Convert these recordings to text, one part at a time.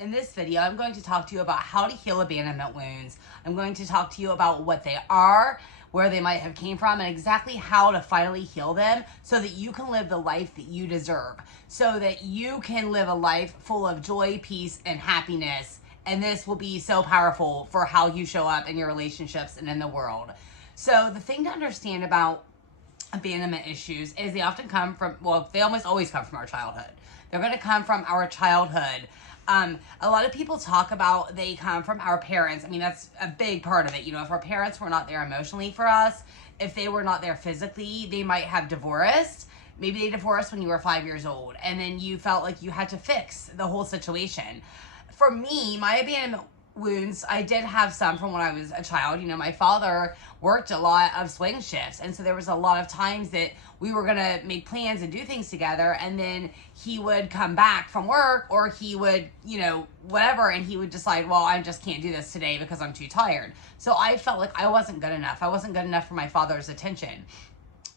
In this video, I'm going to talk to you about how to heal abandonment wounds. I'm going to talk to you about what they are, where they might have came from, and exactly how to finally heal them so that you can live the life that you deserve, so that you can live a life full of joy, peace, and happiness. And this will be so powerful for how you show up in your relationships and in the world. So the thing to understand about abandonment issues is they often come from, well, they almost always come from our childhood. They're going to come from our childhood. A lot of people talk about they come from our parents. I mean, that's a big part of it. You know, if our parents were not there emotionally for us, if they were not there physically, they might have divorced. Maybe they divorced when you were 5 years old, and then you felt like you had to fix the whole situation. For me, my abandonment wounds, I did have some from when I was a child. You know, my father worked a lot of swing shifts, and so there was a lot of times that we were gonna make plans and do things together, and then he would come back from work, or he would, you know, whatever, and he would decide, well, I just can't do this today because I'm too tired. So I felt like I wasn't good enough. I wasn't good enough for my father's attention.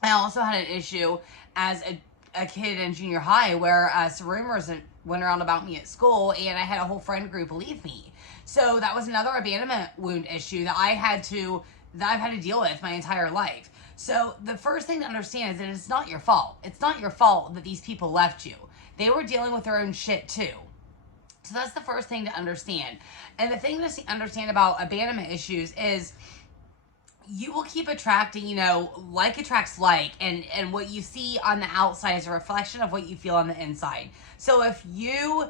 I also had an issue as a kid in junior high where some rumors went around about me at school, and I had a whole friend group leave me. So that was another abandonment wound issue that I've had to deal with my entire life. So the first thing to understand is that it's not your fault. It's not your fault that these people left you. They were dealing with their own shit too. So that's the first thing to understand. And the thing to understand about abandonment issues is you will keep attracting, you know, like attracts like, and what you see on the outside is a reflection of what you feel on the inside. So if you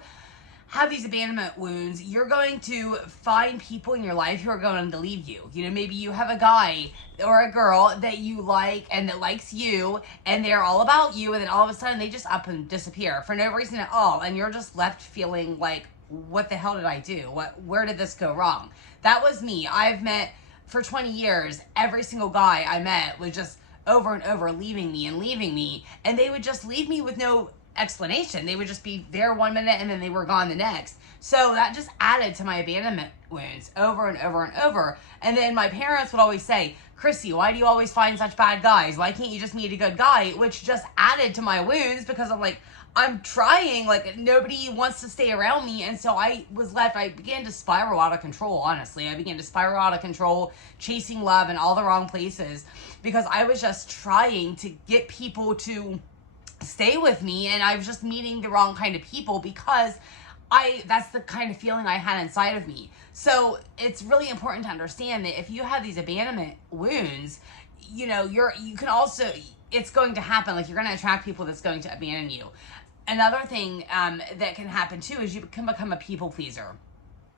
have these abandonment wounds, you're going to find people in your life who are going to leave you. You know, maybe you have a guy or a girl that you like and that likes you, and they're all about you, and then all of a sudden they just up and disappear for no reason at all, and you're just left feeling like, what the hell did I do? Where did this go wrong? That was me. I've met, for 20 years, every single guy I met was just over and over leaving me, and they would just leave me with no explanation. They would just be there 1 minute and then they were gone the next. So that just added to my abandonment wounds over and over and over. And then my parents would always say, Chrissy, why do you always find such bad guys? Why can't you just meet a good guy? Which just added to my wounds, because I'm like, I'm trying, like nobody wants to stay around me. And so I was left, I began to spiral out of control, honestly. I began to spiral out of control, chasing love in all the wrong places, because I was just trying to get people to stay with me, and I was just meeting the wrong kind of people, because that's the kind of feeling I had inside of me. So it's really important to understand that if you have these abandonment wounds, you know, you can also, it's going to happen, like you're going to attract people that's going to abandon you. Another thing that can happen too is you can become a people pleaser.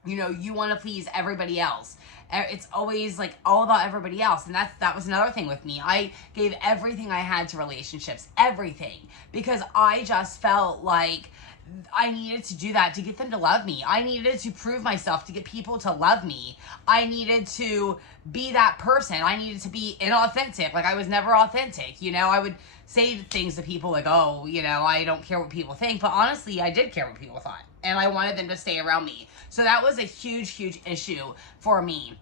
You know, you want to please everybody else. It's always like all about everybody else. And that was another thing with me. I gave everything I had to relationships, everything, because I just felt like I needed to do that to get them to love me. I needed to prove myself to get people to love me. I needed to be that person. I needed to be inauthentic. Like I was never authentic. You know, I would say things to people like, oh, you know, I don't care what people think. But honestly, I did care what people thought. And I wanted them to stay around me. So that was a huge, huge issue for me.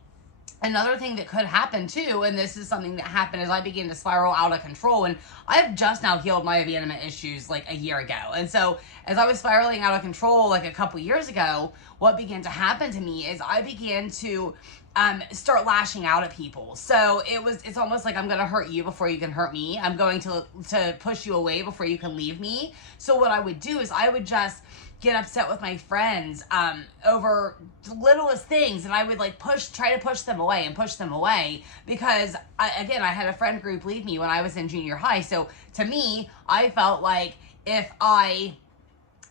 Another thing that could happen too, and this is something that happened as I began to spiral out of control, and I've just now healed my abandonment issues like a year ago. And so as I was spiraling out of control like a couple years ago, what began to happen to me is I began to start lashing out at people. So it's almost like I'm going to hurt you before you can hurt me. I'm going to push you away before you can leave me. So what I would do is I would just get upset with my friends over the littlest things, and I would like try to push them away because I had a friend group leave me when I was in junior high. So to me, I felt like if I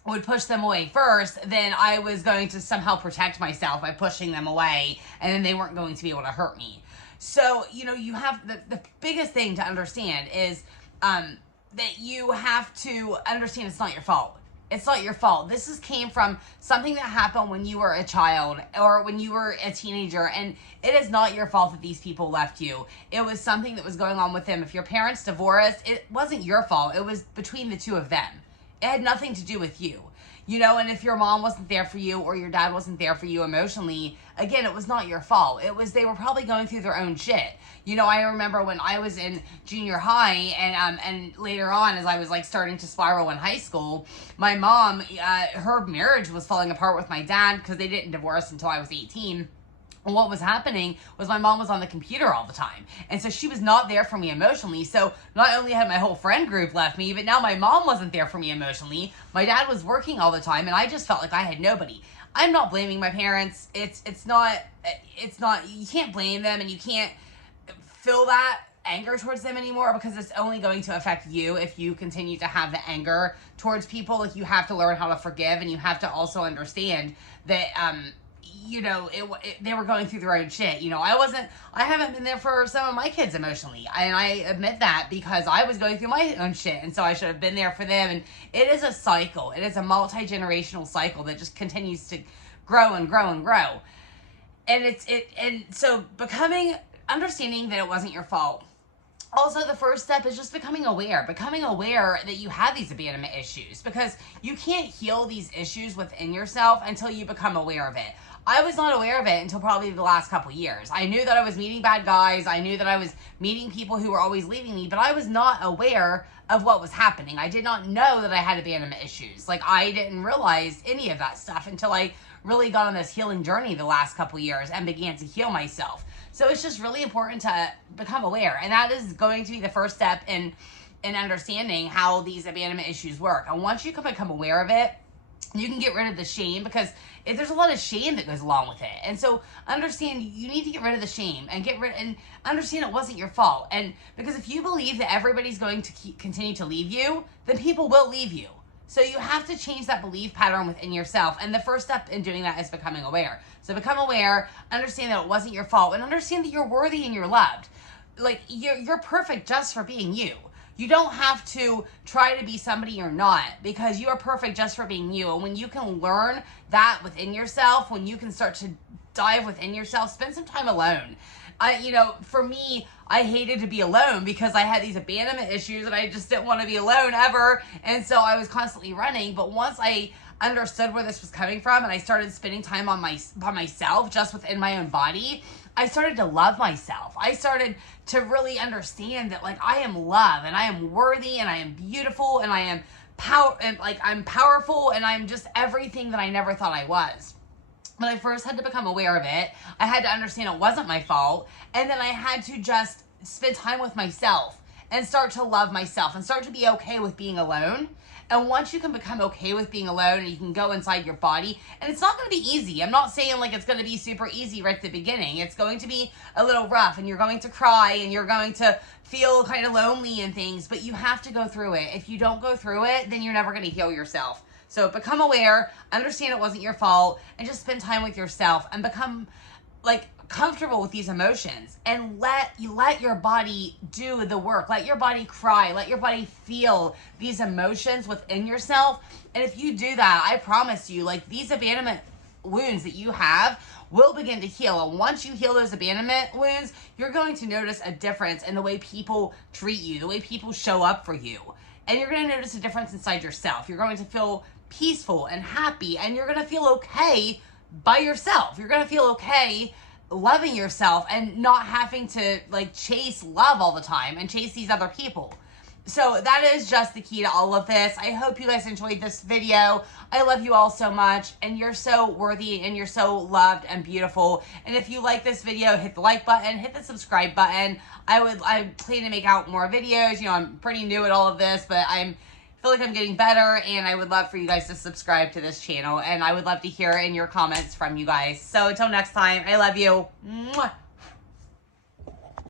would push them away first, then I was going to somehow protect myself by pushing them away, and then they weren't going to be able to hurt me. So, you know, you have the biggest thing to understand is that you have to understand it's not your fault. It's not your fault. This came from something that happened when you were a child or when you were a teenager, and it is not your fault that these people left you. It was something that was going on with them. If your parents divorced, it wasn't your fault. It was between the two of them. It had nothing to do with you. You know, and if your mom wasn't there for you or your dad wasn't there for you emotionally, again, it was not your fault. It was, they were probably going through their own shit. You know, I remember when I was in junior high and later on as I was like starting to spiral in high school, my mom, her marriage was falling apart with my dad because they didn't divorce until I was 18. And what was happening was my mom was on the computer all the time. And so she was not there for me emotionally. So not only had my whole friend group left me, but now my mom wasn't there for me emotionally. My dad was working all the time and I just felt like I had nobody. I'm not blaming my parents. It's not, you can't blame them and you can't feel that anger towards them anymore because it's only going to affect you if you continue to have the anger towards people. Like, you have to learn how to forgive, and you have to also understand that, you know, they were going through their own shit. You know, I haven't been there for some of my kids emotionally. And I admit that because I was going through my own shit. And so I should have been there for them. And it is a cycle. It is a multi-generational cycle that just continues to grow and grow and grow. And so understanding that it wasn't your fault. Also, the first step is just becoming aware that you have these abandonment issues, because you can't heal these issues within yourself until you become aware of it. I was not aware of it until probably the last couple years. I knew that I was meeting bad guys. I knew that I was meeting people who were always leaving me, but I was not aware of what was happening. I did not know that I had abandonment issues. Like, I didn't realize any of that stuff until I really got on this healing journey the last couple years and began to heal myself. So it's just really important to become aware. And that is going to be the first step in understanding how these abandonment issues work. And once you can become aware of it, you can get rid of the shame, because there's a lot of shame that goes along with it. And so understand you need to get rid of the shame and understand it wasn't your fault. And because if you believe that everybody's going to continue to leave you, then people will leave you. So you have to change that belief pattern within yourself. And the first step in doing that is becoming aware. So become aware, understand that it wasn't your fault, and understand that you're worthy and you're loved. Like, you're perfect just for being you. You don't have to try to be somebody you're not, because you are perfect just for being you. And when you can learn that within yourself, when you can start to dive within yourself, spend some time alone. For me, I hated to be alone because I had these abandonment issues and I just didn't want to be alone ever. And so I was constantly running. But once I understood where this was coming from and I started spending time by myself, just within my own body, I started to love myself. I started to really understand that, like, I am love and I am worthy and I am beautiful and I am I'm powerful and I'm just everything that I never thought I was. But I first had to become aware of it. I had to understand it wasn't my fault. And then I had to just spend time with myself and start to love myself and start to be okay with being alone. And once you can become okay with being alone and you can go inside your body, and it's not going to be easy. I'm not saying like it's going to be super easy right at the beginning. It's going to be a little rough and you're going to cry and you're going to feel kind of lonely and things, but you have to go through it. If you don't go through it, then you're never going to heal yourself. So become aware, understand it wasn't your fault, and just spend time with yourself and become like comfortable with these emotions, and let your body do the work. Let your body cry, let your body feel these emotions within yourself. And if you do that, I promise you, like, these abandonment wounds that you have will begin to heal. And once you heal those abandonment wounds, you're going to notice a difference in the way people treat you, the way people show up for you. And you're going to notice a difference inside yourself. You're going to feel peaceful and happy, and you're going to feel okay by yourself. You're going to feel okay loving yourself and not having to like chase love all the time and chase these other people. So that is just the key to all of this. I hope you guys enjoyed this video. I love you all so much, and you're so worthy and you're so loved and beautiful. And if you like this video, hit the like button, hit the subscribe button. I plan to make out more videos. You know, I'm pretty new at all of this, but I feel like I'm getting better, and I would love for you guys to subscribe to this channel, and I would love to hear in your comments from you guys. So until next time, I love you. Mwah.